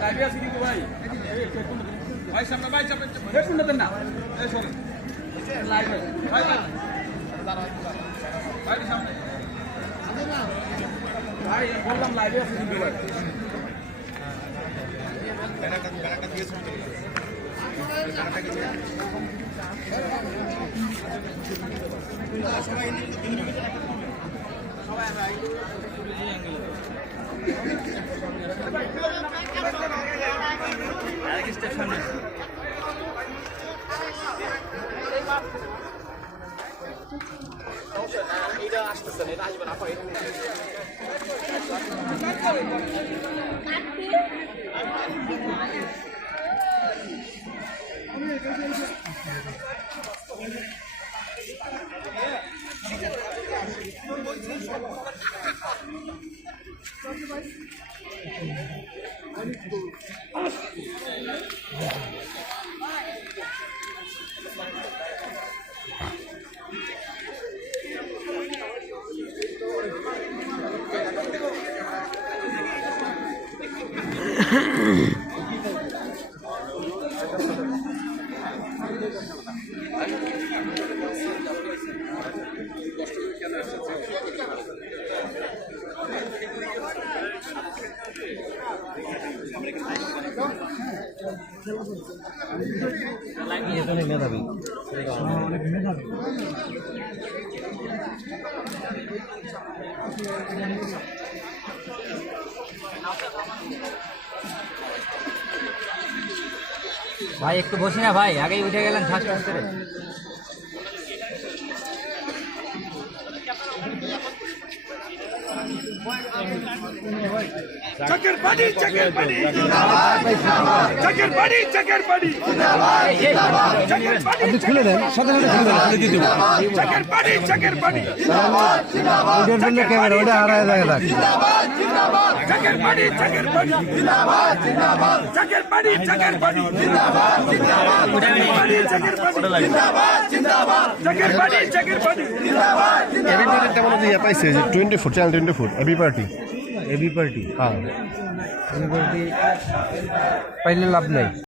লাইভে আছে কিন্তু ভাই ভাই সামনে ভাই সামনে হেডফোন দেন না এই সরেন লাইভে ভাই ভাই ভাই সামনে ভাই বললাম লাইভে আছে কিন্তু ভাই ব্যানারটা দিয়ে শুনতে ব্যানারটা কি সবাই সবাই ভাই আরেক স্টেপ সামনে এটা আসতেছে না, এটা আসবে না আপা মেধাবী অনেক মেধাবী ভাই একটু বসি না ভাই, আগেই উঠে গেলেন ফার্স্ট ফার্স্ট করে। चकर बड़ी चकर बड़ी चकर बड़ी चकर बड़ी আপনি খুলে দেন, সাথে সাথে খুলে দেন, খুলে দিয়ে দেবো। चकर बड़ी चकर बड़ी ওইটার জন্য ক্যামেরা ওইটা হারায় যায় না। चकर बड़ी चकर बड़ी चकर बड़ी चकर बड़ी चकर बड़ी चकर बड़ी পাইছে যে 24 channel 24 AB party AB party হ্যাঁ এবি পার্টি পাইলে লাভ নাই।